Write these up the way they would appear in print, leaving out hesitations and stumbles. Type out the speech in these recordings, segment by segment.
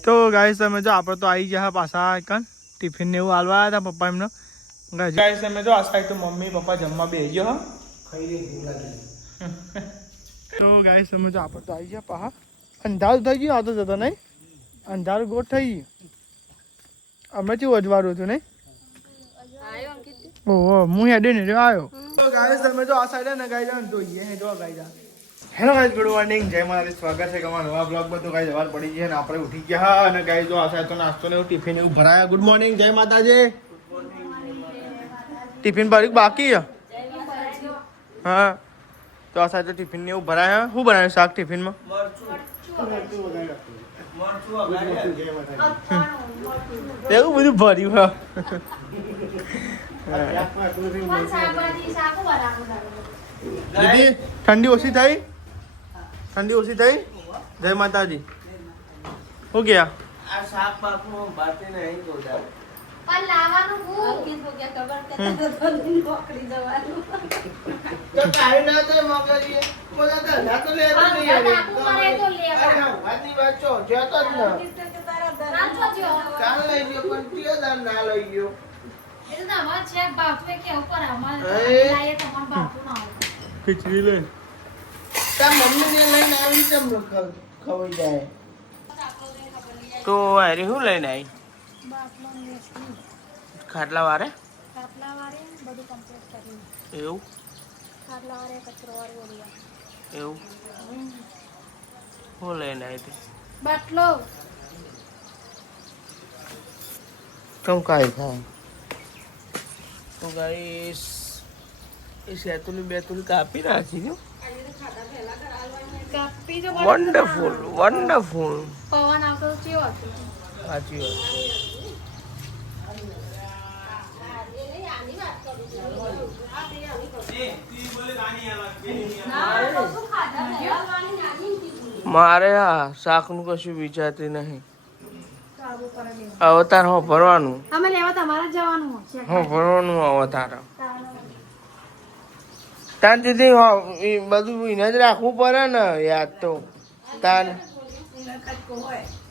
તો ગાઈસ તમે જો આપણે તો આવી ગયા પાછા કન ટિફિન ને એવું હાલવા આવ્યા હતા પપ્પા એમને ગાઈસ તમે જો આ સાઈડ તો મમ્મી પપ્પા જમવા બેસી ગયો તો ગાઈસ તમે જો આપણે તો આવી ગયા પાછા અંધારું થઈ ગયું આવતો જતો નહીં અંધારું ગોટ થઈ ગયું અમે શું અજવાળું હતું નહીં ઓહો હું હેડે ને આવ્યો તો ગાઈસ તમે જો આ સાઈડ ને ગાઈ જાવ જોઈએ જો ગાઈ જા હેલો ગાઈસ ગુડ મોર્નિંગ જય માતાજી સ્વાગત છે તમારા નવા બ્લોગમાં તો ગાઈસ સવાર પડી ગઈ અને આપણે ઉઠી ગયા અને ગાઈસ જો આ સાઈડ તો નાસ્તો ને ટિફિન એવું ભરાયા ગુડ મોર્નિંગ જય માતાજી ટિફિન ભરી બાકી હા તો આ સાઈડ તો ટિફિન ને એવું ભરાયા શું બનાવ્યું શાક ટિફિનમાં એવું બધું ભર્યું હા દીદી ઠંડી ઓછી થઈ જય માતાજી હો ગયા આ શાક પાકનો બાતે નહીં ગોડા પણ લાવવાનું હું ખબર કે નોકરી જવાનું તો કાઈ ના તો મોકલીએ બોલા તો ના તો લે નહીં યાર અરે વાતની વાત છો જતો જ ના કાલ લઈ ગયો પણ તીયો દાન ના લઈ ગયો એ ના વાત છે બાપે કે ઉપર અમાર લાયે તમાર બાપુ ના ખીચડી લે તા મમ્મી ને લઈને આવી તેમ ખવાઈ જાય તો અરે હું લઈને આવી ખાટલા વારે બધું કમ્પ્લીટ કર્યું એવું ખાટલા વારે કચરો વારે ઓળ્યા એવું હું લઈને આવી હતી બાટલો કેમ કાઈ થાય તો ગાઈસ એ શેતુલી બેતુલી કાપી નાખી દો કાપી જો વન્ડરફુલ પવન આવતો કેવો હતો સાચી વાત મારે આ શાકનું કશું વિચારતી નહીં અવતાર હો ભરવાનું અમે લેવા તમારે જવાનું છે હો ભરવાનું અવતાર તાન દીદી એ બધું એને જ રાખવું પડે ને યાદ તો તાન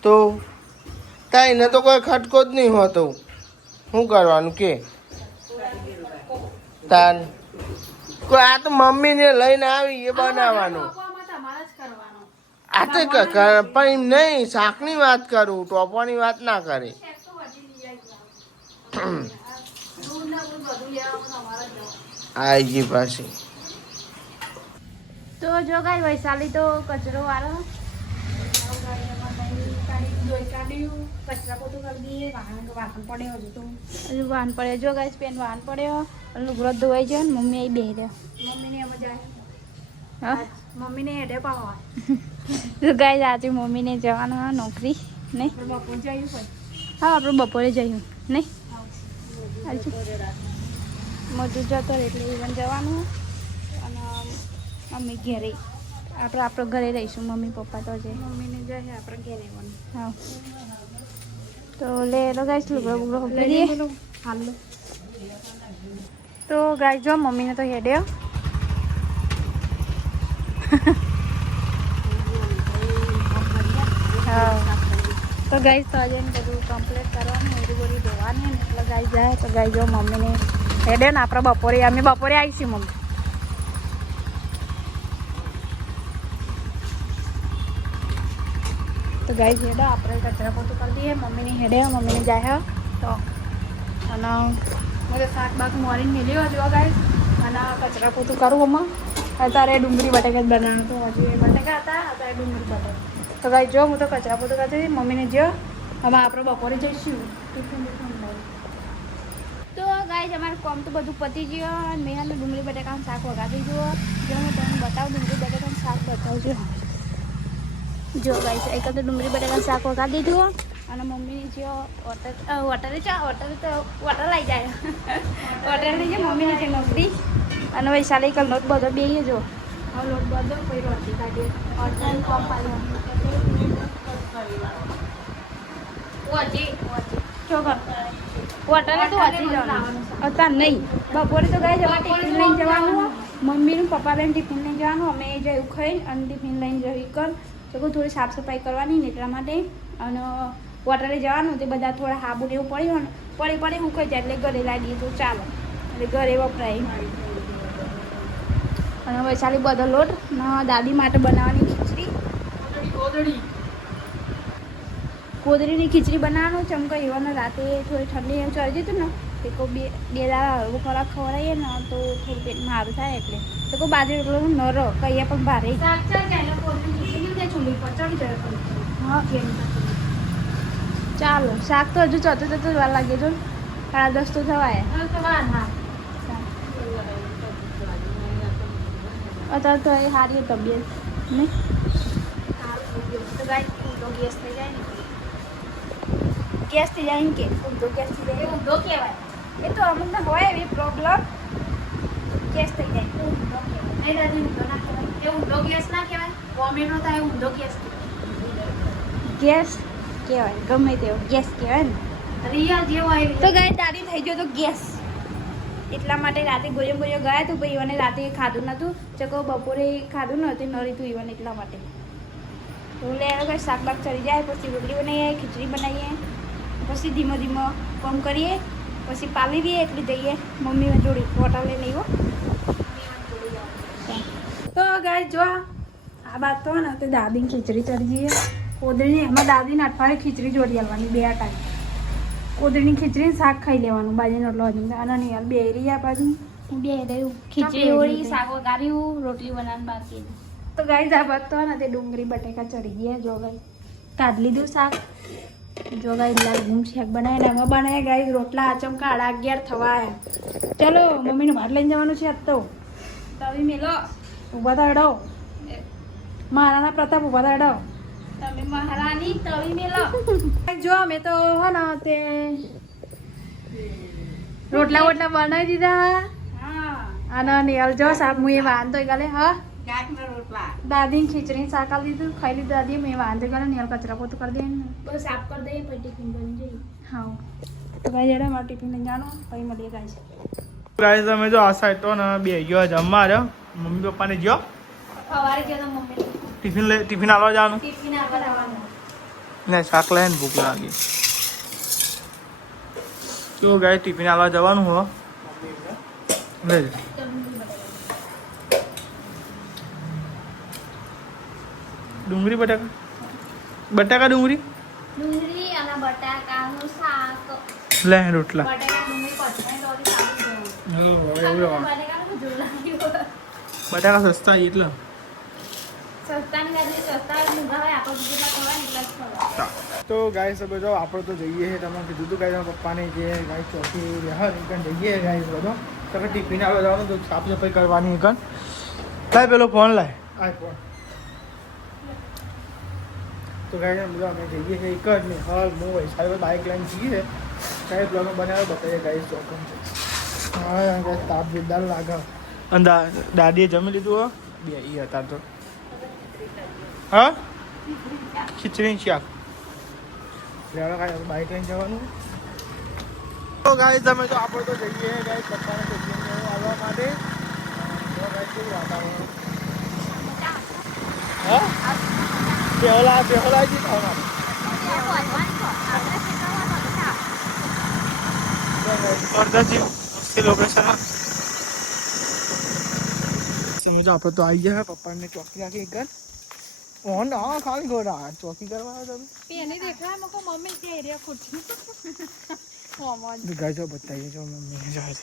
તો તા એને તો કોઈ ખટકો જ નહીં હોતો શું કરવાનું કે તાન કોઈ આ તો મમ્મીને લઈને આવી એ બનાવવાનું આ તો પણ એમ નહીં શાકની વાત કરું ટોપવાની વાત ના કરે આઈ પાછી તો જો ગાય વૈશાલી તો કચરો વાળો કચરા પોતું કરી દઈએ વાહન પડ્યો હજુ તો હજુ વાહન પડ્યો જો ગાય પેન વાહન પડ્યો લુગડો ધોવાઈ જાય ને મમ્મી અહીં બેહી રહ્યો મમ્મીને એમ જાય હા મમ્મીને હેડે પાવા તો ગાય આજે મમ્મીને જવાનું નોકરી નહીં બપોરે જયું હોય હા આપણે બપોરે જયું નહીં મજૂર જતો રહે એટલે ઇવન જવાનું અને મમ્મી ઘેરે આપણે ઘરે રહીશું મમ્મી પપ્પા તો જાય મમ્મીને જાય આપણે ઘેરે હા તો લે લો ગાઈસ લુગડો બુગડો કરી હાલ તો ગાઈસ જો મમ્મીને તો હેડ્યો તો ગાઈસ તો આજે બધું કમ્પ્લીટ કરવાનું બધું ધોવાનું ને એટલે ગાઈસ જાય તો ગાઈસ જો મમ્મીને હેડે ને આપણે બપોરે આવીશું મમ્મી તો ગાઈસ હેડો આપણે કચરા પોતું કરી દઈએ મમ્મીને હેડે મમ્મીને જાય તો અને મારે શાક બાક મોરીને મેલ્યો જો ગાઈસ અને કચરા પોતું કરું આમાં અત્યારે ડુંગળી બટાકા જ બનાવવાનું તો હજુ એ બટાકા હતા અત્યારે ડુંગળી બટાકા તો ગાઈસ જો હું તો કચરા પોતું કરતી હતી મમ્મીને જો હવે આપણે બપોરે જઈશું તો ગાઈસ અમારે કોમ તો બધું પતી ગયું અને મેં ડુંગળી બટાકાનું શાક વગાડી દીધું જો હું તમને બતાવું ડુંગળી બટાકાનું શાક બતાવજો જો ગાઈસ એક તો ડુંગળી બટાકાનું શાક વગાડી દીધું અને મમ્મીને જો વોટર લઈ જાય વોટર લઈ જાય મમ્મીને જે નોકરી અને વૈશાલી કલ નોટ બધો બે જો હવે લોટ બધો કોઈ રોટી કાઢીએ વોટર કોમ પાડ્યો ચોકર વોટરે તો વાંચી જવાનું અત્યારે નહીં બપોરે તો ગાય જવા ટિફિન લઈને જવાનું મમ્મીનું પપ્પા બેન ટિફિન લઈને જવાનું અમે જે એવું ખાઈને અને ટિફિન લઈને જઈ કર તો થોડી સાફ સફાઈ કરવાની ને એટલા માટે અને હોટલે જવાનું તે બધા થોડા હાબુ ને એવું પડ્યું ને પડી હું ખાઈ જાય એટલે ઘરે લાગીએ તો ચાલો એટલે ઘરે વપરાય. અને હવે ચાલી બધો લોટ ને દાદી માટે બનાવવાની ખીચડી કોદરીની ખીચડી બનાવવાનું ચમકો એવાને રાતે થોડી ઠંડી એમ ચડી જતું ને તે કોઈ બે દાડા હળવો ખોરાક ખવડાવીએ ને તો થોડું પેટમાં સારું થાય એટલે તો કોઈ બાજુ એટલો ન રહો કહીએ પણ ભારે હા ચાલો શાક તો હજુ જતું વાર લાગે જો 10:30 તો થવાય અત્યારે તો એ સારી તબિયત ને તો ગાય ઊંધો ગેસ થઈ જાય ને ગેસ થઈ જાય ને કે ઊંધો ગેસ થઈ જાય ઊંધો કહેવાય એ તો અમુકને હોય એવી પ્રોબ્લેમ ગેસ થઈ જાય ઊંધો કહેવાય નહીં દાદી ઊંધો ના કહેવાય એ ઊંધો ગેસ ના કહેવાય વોમિટ નો થાય ઊંધો ગેસ ગેસ કહેવાય ગમે તેવો ગેસ કહેવાય ને રિયા જેવો હોય તો ગાય દાદી થઈ ગયો તો ગેસ એટલા માટે રાતે ગોળીઓ ગયા હતું ભાઈ અને રાતે ખાધું નહોતું ચકો બપોરે ખાધું નહોતું નરી તું ઈવન એટલા માટે તો લે કંઈ શાક બાક ચડી જાય પછી રોટલી બનાવીએ ખીચડી બનાવીએ પછી ધીમો ધીમો કામ કરીએ પછી પાલી દઈએ એટલે જઈએ મમ્મી જોડી હોટલ લઈને આવ્યો તો ગાય જો આ બાત તો ને તો દાદીની ખીચડી ચડી જઈએ કોદરીની એમાં દાદીને અઠવાડિયે ખીચડી જોડી આવવાની 2 ટાઈમ કોદરીની ખીચડી શાક ખાઈ લેવાનું બાજરીનો રોટલો હજુ અને નહીં બે રહ્યા બાજુ બે રહ્યું ખીચડી ઓળી શાક વગાડ્યું રોટલી બનાવવાનું બાકી તો ગાય આ બાદ તો ને તે ડુંગળી બટેકા ચડી ગયા જો ગાય કાઢ લીધું શાક જો ગાય લાગું શેક બનાવીને એમાં બનાવે ગાય રોટલા આચમકા 11:30 થવા આવ્યા ચાલો મમ્મીને ભાત લઈને જવાનું છે આજ તો તવી મેલો ઊભા થાડો મહારાણા પ્રતાપ ઊભા થાડો તમે મહારાણી તવી મેલો જો અમે તો હે ને તે રોટલા બનાવી દીધા અને નિયલ જો સાપ હું એ વાંધો ગલે હા દાદી ખીચડી શાક આપી દીધું ખાઈ લીધું દાદી મેં વાંધો ગયો નિયલ કચરા પોતું કરી દે બસ સાફ કરી દઈએ પછી ટિફિન બની જઈએ હા તો ગાય જરા મારે ટિફિન લઈને જાણો પછી મળીએ ગાય છે ગાઈસ તમે જો આ સાઈડ તો ને બે ગયો જમવા રહ્યો મમ્મી પપ્પાને ગયો સવારે ગયો તો મમ્મી ટિફિન આલવા જવાનું ટિફિન આપવા જવાનું ને શાક લઈને ભૂખ લાગી તો ગાય ટિફિન આલવા જવાનું હો લે ડુંગળી બટાકા ડુંગળી અને બટાકાનું શાક લે રોટલા બટાકા ડુંગળી પચવાય બટાકા સસ્તા એટલે સસ્તાની ગાડી સસ્તા મૂંગા હોય આપણે બીજું ખવાય એટલા જ ખવાય તો ગાય સબ જો આપણે તો જઈએ છે તમે કીધું હતું ગાય પપ્પાને જે ગાય ચોથી રહ્યા એકન જઈએ ગાય બધો તમે ટિફિન આવવા જવાનું તો સાફ સફાઈ કરવાની એકન લાય પેલો ફોન લાય આ ફોન તો ગાય બધા અમે જઈએ છીએ એક જ ને હાલ હું વૈશાલી બાઇક લઈને જઈએ ગાય બ્લોગ બનાવ્યો બતાવીએ ગાય ચોકન છે હા ગાય તાપ જોરદાર લાગે અને દાદીએ જમી લીધું હો બે એ હતા તો હા ખીચડી શાક બાઇક લઈને જવાનું તો ગાય તમે તો આપણે તો જઈએ ગાય પપ્પાને ટિફિન આવવા માટે કેવું વાતાવરણ હા બેહોલા જી થવાના અડધાજી મસ્તી લોકેશનમાં સમજો આપણે તો આવી ગયા પપ્પાને ચોકી રાખી એક ઓન હા ખાલી ગોડા ચોકી કરવા આવ્યો તમે એને દેખાય મકો મમ્મી કે રે ખુરશી ગાજો બતાઈએ જો મમ્મી જાય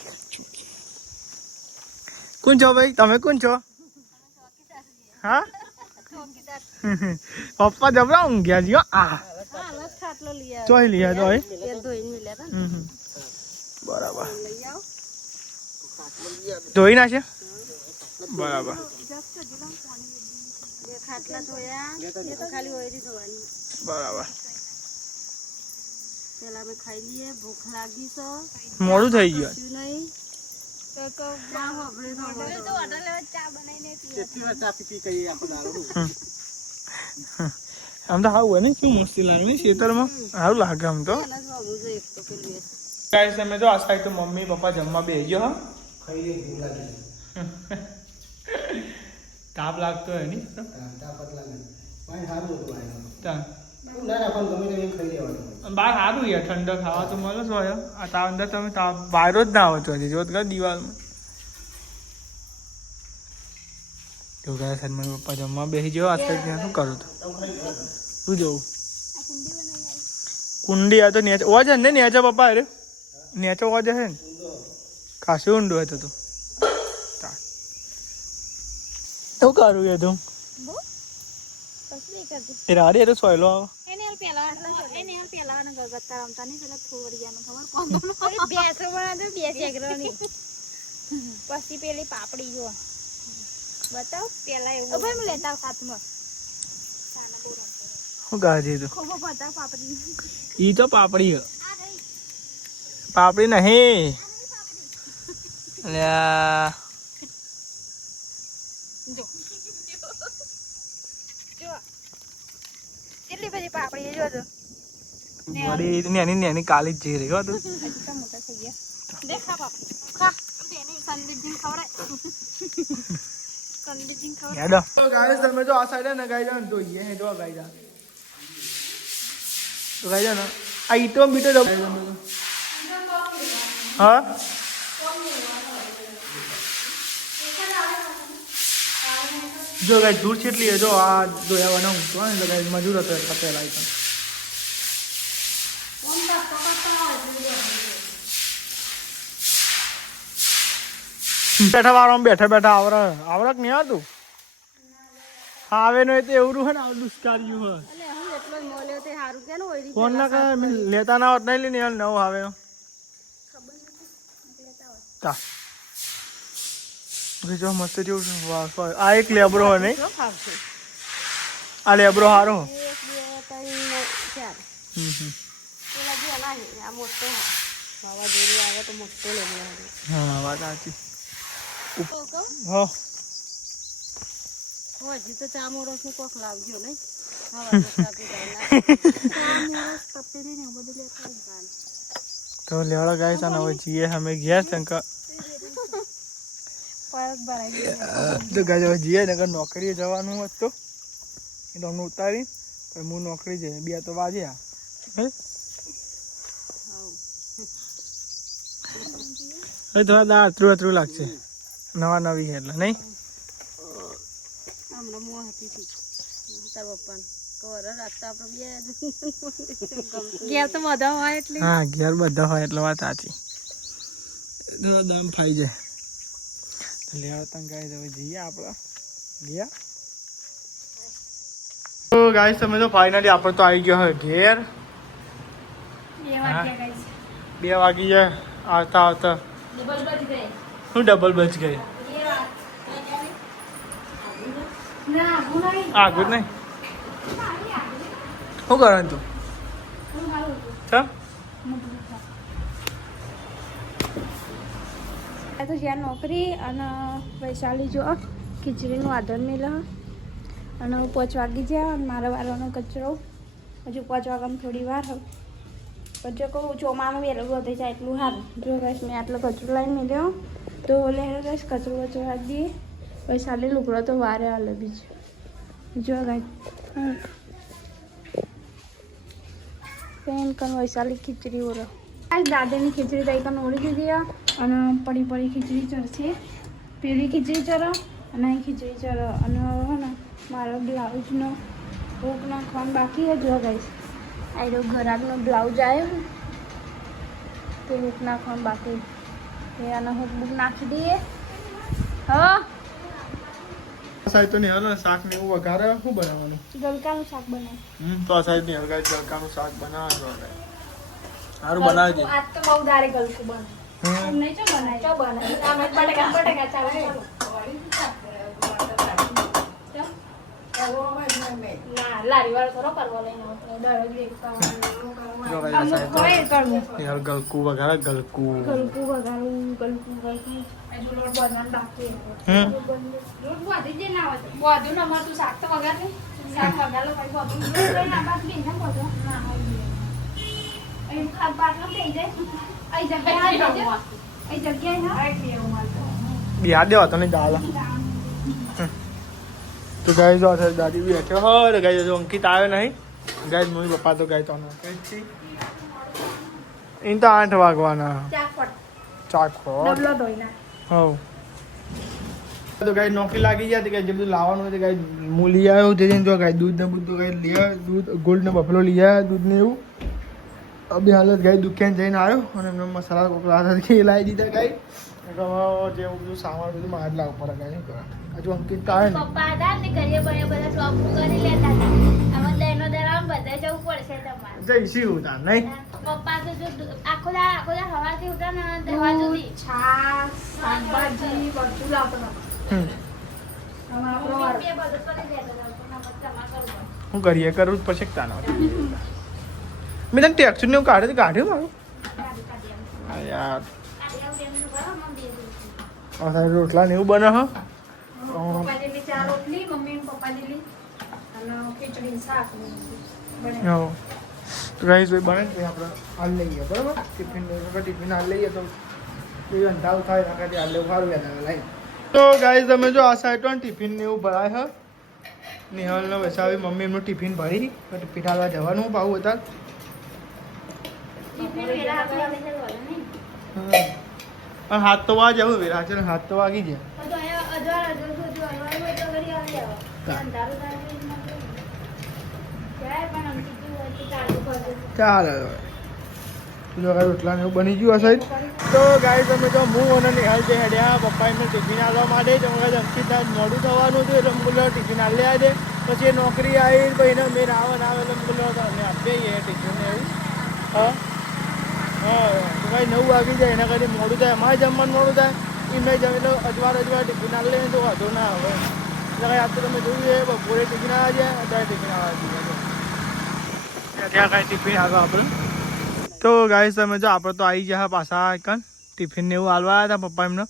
કોણ છો ભાઈ તમે કોણ છો હા પપ્પા જબરા ઊંઘ્યા જીઓ આ ચોઈ લીયા તો બરાબર ધોઈ નાખે બરાબર બરાબર મોડું થઈ ગયું આમ તો સારું હોય ને કેવું મસ્તી લાગે ને ખેતરમાં સારું લાગે આમ તો ગાઈસ તમે જો આ સાઈડ તો મમ્મી પપ્પા જમવા બેસી ગયો તાપ લાગતો હોય ને ના ના પણ ગમે તે ખાઈ લેવાનું. બહાર સારું યાર ઠંડક ખાવા તો મળે છો આ તાવ અંદર તમે બહાર જ ના આવો છો હજી જોત કર દિવાલમાં તો ગયા સાહેબ મારા પપ્પા જમવા બેસી ગયો અત્યારે ત્યાં શું કરું તો શું જોવું કુંડી આ તો નેચે ઓજ ને નેચે પપ્પા અરે નેચે ઓજ છે ને ખાસું ઊંડું હતું તું શું કરું એ તું એ રાડી એ તો સોયલો આવો પછી પેલી પાપડી જો બતાવ પેલા એવું ભાઈ હું લેતા હાથમાં શું ગાજી તું ખૂબ બતાવ પાપડી ઈ તો પાપડી પાપડી નહીં અલ્યા જો કેટલી બધી પાપડી જોજો વળી નેની નેની કાલી જ જઈ રહી હો તું હજી તો મોટા થઈ ગયા દેખા પાપડી ખા સંદીપજી ખવડાય સંદીપજી ખવડાય યાડો તો ગાઈસ તમે જો આ સાઈડ ને ગાઈ જાવ ને જોઈએ હે જો ગાઈ જા તો ગાઈ જા ને આ ઈટો બીટો જો હા જો ગાઈ દૂર છેટલી હે જો આ જોયા બનાવું તો ને ગાઈ મજૂર હતો એટલે પેલા આઈટમ બેઠા વાળા બેઠા બેઠા આવરક નહીં આવતું આવે નો તો એવું હે ને આવું દુષ્કાર્યું હે એટલે હું એટલો મોલ્યો તે હારું કે ને ઓઈરી ફોન ના કરે લેતા ના હોત નહીં લઈને નવું આવે તા જો મસ્ત જેવું વાહ આ એક લેબરો હે નહીં આ લેબરો હારો હા વાત સાચી હા હજી તો ચામોરસ નું કોક લાવજો નહીં તો લેવડા ગાય છે ને હવે જઈએ અમે ગયા શંકર તો ગાય હવે જઈએ ને નોકરીએ જવાનું હતું એટલે અમને ઉતારી પણ હું નોકરી જઈએ 2 તો વાગ્યા હવે થોડા દા અતરું લાગશે નવા નવી એટલે નહીં હમણાં મોં હતી તાર પપ્પા કવર રાખતા આપણે ઘેર તો બધા હોય એટલે હા ઘેર બધા હોય એટલે વાત સાચી દામ ફાઈ જાય લેવા તને ગાય હવે જઈએ આપણે ગયા તો ગાઈસ તમે તો ફાઇનલી આપણે તો આવી ગયો હોય ઘેર 2 વાગી જાય આવતા આવતા હું ડબલ બચ ગઈ આગળ નહીં શું કરવાનું તું તો જ્યાં નોકરી અને વૈશાલી જો ખીચડીનું આદર મેળે અને 5 વાગી જાય અને મારા વાળવાનો કચરો હજુ 5 વાગ્યામાં થોડી વાર હવે પછી કહું ચોમાનું વહેલું વધી જાય એટલું સારું જો ગેસ મેં આટલો કચરો લાવીને મેળ્યો તો લેરો ગેસ કચરો વાળી દઈએ વૈશાલી લુગડો તો વારે હાલે બીજ જો ગાય પેન કન વૈશાલી ખીચડી ઓરો આ દાદાની ખીચડી દઈ કન ઓળી દીધી અને પડી ખીચડી ચરશે પેલી ખીચડી ચરો અને અહીં ખીચડી ચરો અને હવે ને મારો બ્લાઉઝનો હૂક નાખવાનું બાકી જ જો ગાઈશ આ રહ્યો ઘરાકનો બ્લાઉઝ આવ્યો તો હૂક નાખવાનું બાકી એ આનો હૂક બુક નાખી દઈએ હા સાહેબ તો નહીં ને શાક ને એવું વઘારે શું બનાવવાનું ગલકાનું શાક બનાવ તો આ સાહેબ નહીં હલકા ગલકાનું શાક બનાવવાનું સારું બનાવી દે આજ તો બહુ દારે ગલકું બને નહીં ચો બનાય ચો બનાય આમ બટેકા ચાલે ના લારી વાળો થોડો કરવો લઈને યાર ગલકું વઘારે ગલકું વગાડું લોટ બધવાનું બાકી લોટ બધી જે ના હોય બધું ન મળતું શાક તો વગાડ નહીં શાક વગાડો પછી બધું ના બાદ બી ના બધું ના હોય અહીં ખાદ બાટલો થઈ જાય અહીં જગ્યાએ બિહાર દેવા તને દાલ તો ગાય જો દાદી બી બેઠો હોય ગાય જો અંકિત આવ્યો નહીં ગાય મમ્મી પપ્પા તો ગાય તો એને તો 8 વાગવાના ચાખો હવ તો ગાય નોકરી લાગી ગયા કે જે બધું લાવવાનું હોય ગાય હું લઈ આવ્યો તે જો ગાય દૂધ ને બધું ગાય લઈ આવ્યો દૂધ ગોલ્ડ ને બફલો લઈ આવ્યા દૂધ ને એવું અભી હાલત ગાય દુકાન જઈને આવ્યો અને એમને મસાલા કોકલા હતા એ લાવી દીધા ગાય જેવું બધું સામાન બધું માર લાવવું પડે ગાય હજુ અંકિત કાઢે ને પપ્પા હતા ને ઘરે બધા શોપ કરી લેતા હતા આમાં દહેનો દરામ બધા જવું પડશે તમારે જઈશી ઉતાર નહીં પપ્પા તો જો આખો દા હવાથી ઉઠા ને દવા સુધી છાસ શાકભાજી બધું લાવતો હું કરીએ કરવું જ પડશે તાનો મેં તને ટેક્સી ને કાઢ્યું મારું યાર રોટલા ને એવું બને હા પપ્પા જેટલી 4 રોટલી મમ્મી પપ્પા જેટલી અને ખીચડી શાક બને તો ગાઈસ ભાઈ બને ને આપણે હાલ લઈએ બરાબર ટિફિન હાલ લઈએ તો એ અંધારું થાય નાખાથી હાલ લેવું સારું યાદ લાઈ તો ગાઈસ તમે જો આ સાઈડ પણ ટિફિન ને એવું ભરાય છે નિહાલનો વસાવી મમ્મી એમનું ટિફિન ભરી ટિફિન હાલવા જવાનું પાવું હતા હાથ તો વાગ જવું વેરા છે હાથ તો વાગી જાય ચાલે જો રોટલા ને એવું બની ગયું આ સાઈડ તો ગાય તમે તો હું અને નિહાલ જે હેડ્યા પપ્પા એમને ટિફિન આવવા માટે તમારે અંકિત મોડું થવાનું હતું એટલે બોલો ટિફિન હાલ લે દે પછી નોકરી આવી પછી એને મેં આવે ને આવે એટલે બોલો અમે આપીએ ટિફિન એવું હા હા તો ભાઈ 9 વાગી જાય એના કરતી મોડું થાય અમારે જમવાનું મોડું થાય એમને જમે તો અજવાર ટિફિન હાલ લે તો વાંધો ના આવે એટલે કાંઈ આ તો તમે જોયું બપોરે ટિફિન આવે છે અત્યારે ટિફિન આવવા જોઈએ ત્યાં કાંઈ ટિફિન આવે આપણે તો ગાઈસ તમે જો આપણે તો આવી ગયા પાછા કન ટિફિન ને એવું હાલવા આવ્યા હતા પપ્પા એમને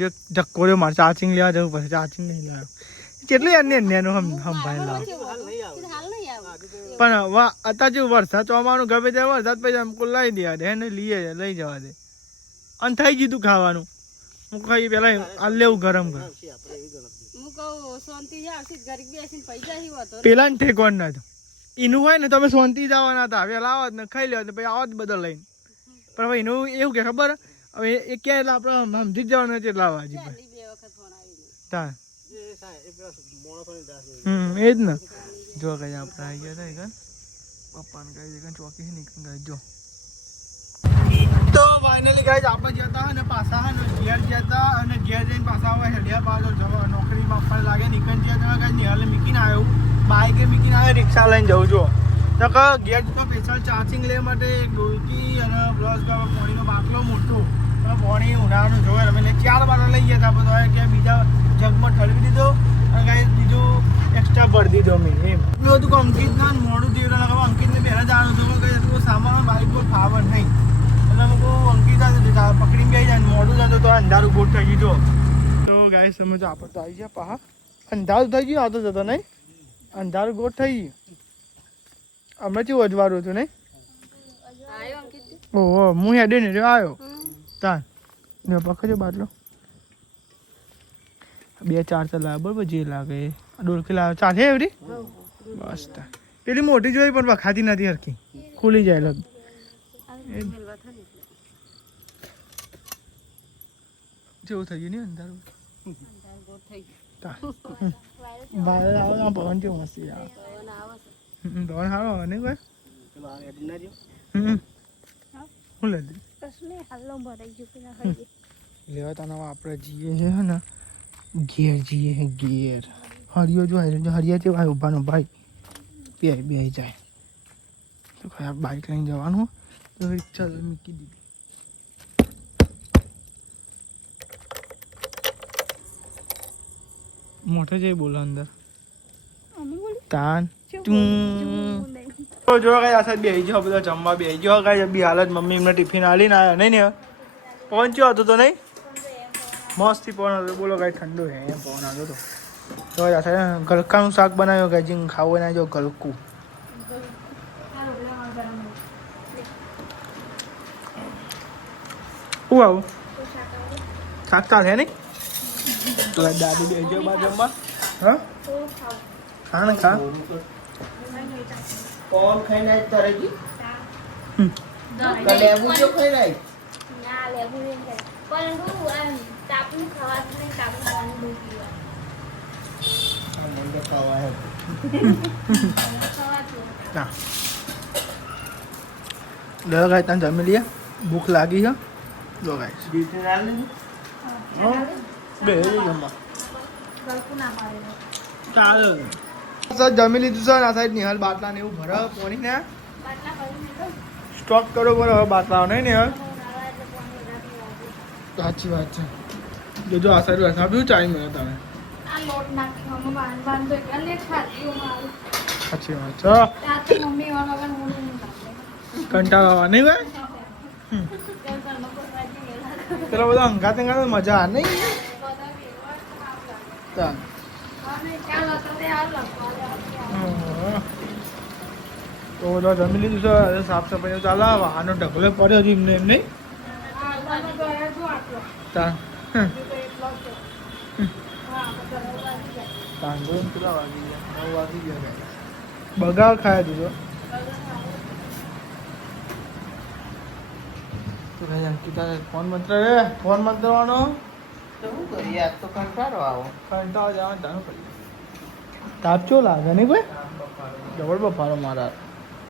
હજુ ધક્કો રહ્યો મારે ચાર્જિંગ લેવા જવું પડશે ચાર્જિંગ નહીં લાવ્યો કેટલું અન્યનું સંભાળી લાવ પણ અત્યારે જેવું વરસાદ ચોમાનું ગમે ત્યારે વરસાદ પછી અમુક લાવી દેવા દે એને લઈ જવા દે અને થઈ ગયું ખાવાનું હું ખાઈ પેલા આ લેવું ગરમ ગરમ પેલા ને ઠેકવાનું ના એનું હોય ને તમે શાંતિ જવાના હતા પેલા આવો ને ખાઈ લેવા પછી આવો જ બધા લઈને પણ હવે એનું એવું કે ખબર હવે એ ક્યાં એટલે આપણે સમજી જ જવાનું એટલા આવા હજી એ જ ને જો કઈ આપણે આવી ગયા હતા પપ્પાને કઈ જગ્યા ચોકી નીકળી ગયા જો તો ફાઇનલી ગાઈસ આપણે જતા અને પાછા ને ઘેર જતા અને ઘેર જઈને પાછા હવે હેડિયા પાછો જવા નોકરીમાં આપણને લાગે નીકળી જતા ગાઈસ નિહાલે મૂકીને આવ્યો બાઈકે મૂકીને આવ્યો રિક્ષા લઈને જવું જો તો ઘેર જતા સ્પેશિયલ ચાર્જિંગ લેવા માટે એક ડોલકી અને પ્લસ પાણીનો બાટલો મોટો પાણી ઉનાળાનું જોવે અમે 4 બાટલા લઈ ગયા હતા આપણે કે બીજા જગમાં ઠલવી દીધો અને ગાઈસ બીજું એક્સ્ટ્રા ભરી દીધો મેં એમ મેં હતું કે અંકિત ના મોડું થયું એટલે અંકિતને પહેલાં જવાનું હતું કે એટલું સામાન બાઈક પર ફાવર નહીં એટલે અમે કહું અંકિત પકડીને ગઈ જાય મોડું જતો તો અંધારું ગોટ થઈ ગયું તો ગાઈસ તમે જો આપણે તો આવી ગયા પહા અંધારું થઈ ગયું આવતો જતો નહીં અંધારું ગોટ થઈ ગયું અમે કેવું અજવાળું હતું નહીં ઓહો હું હેડે ને આવ્યો તાન ને પકડજો બાટલો 2-4 તો લાવે બરાબર જે લાગે ડોલકી લાવે ચાલે એવડી બસ પેલી મોટી જોઈ પણ વખાતી નથી હરખી ખુલી જાય લગ જેવું થઈ ગયું ને અંધારું બહાર આવો પવન જેવું મસ્તી આવે પવન સારો આવે નહીં ભાઈ શું લેતી લેવા તને આપણે જઈએ છે ને ઘેર જઈએ ઘેર હરિયો જો હરિયા છે ભાઈ ઉભાનો ભાઈ બે જાય તો ભાઈ બાઈક લઈને જવાનું તો રિક્ષા મૂકી દીધી મોટે જઈ બોલો અંદર તાન તો જો કઈ આ સાઈડ બેસી જાઓ બધા જમવા બેસી જાઓ કઈ બી હાલત મમ્મી એમને ટિફિન આલીને આવ્યા નહીં ને પહોંચ્યો હતો તો નહીં મસ્તી પવન હતો બોલો કઈ ઠંડુ છે એમ પવન હતો તો આ સાઈડ ગલકાનું શાક બનાવ્યો કઈ જીંગ ખાવું ના જો ગલકું શું આવું શાક ચાલ હે નહીં તો દાદી બેસી જાઓ બા જમવા હા ખા ને ખા કોણ ખાઈને આવી તરજી ના લેબુ જો ખાઈને આવી લેવું નહીં થાય. પરંતુ આમ તાપનું ખાવાતું નહીં, તાપનું પાણી બહુ પીવાનું. આ મને ખાવા હે ખવાતું. ના લે ગાઈસ તને જમી લઈએ, ભૂખ લાગી છે. જો ગાઈસ બીજું ના લીધું બે જમવા ગળકું ના મારે. ચાલે સર જમી લીધું છે. આ સાઈડ નિહાલ બાટલા ને એવું ભરે પોણી ને બાટલા ભરીને તો સ્ટોક કરો બરો હવે બાટલા નહીં નિહાલ. ઉનાળા એટલે પાણી વધારે પીવાનું. સાચી વાત છે. જોજો આ સાઈડ વરસાદ બી ચાઈ મળે તને. આ લોટ નાખવામાં બાંધો એટલે લેટ ખાતી હું મારું. સાચી વાત છે. આ તો મમ્મી વાળા વગર હું નહીં ખાતી. કંટાળવા નહીં ભાઈ કેમ ઘરમાં કોઈ ભાજી ગયેલા. પેલા બધા અંગાત અંગાત મજા આ નહીં બધા ભેગા સાફ લાગે. ચાલ. અને ચાલો તો તે આવ લખવા તો બધા જમી લીધું છે. હવે સાફ સફાઈ ચાલે. વાહનો ઢગલો પડ્યો છે એમને એમ નહીં. તમે ગયા છો આટલો. ચાલ બીજો એટલો જ છે. હા તો ઘરે વાગી જાય. તાંડો કેટલા વાગી ગયા? 9 વાગી ગયા. બગાડ ખાય દીધો. તો ભાઈ અંકિતા ફોન મંત્ર રે ફોન મંત્રવાનો તો શું કરીએ આજ તો કંટાળો આવો કંટાળો જવાનું જાણું પડી. તાપ ચો લાગે નહીં કોઈ જબરદસ્ત બફારો મારા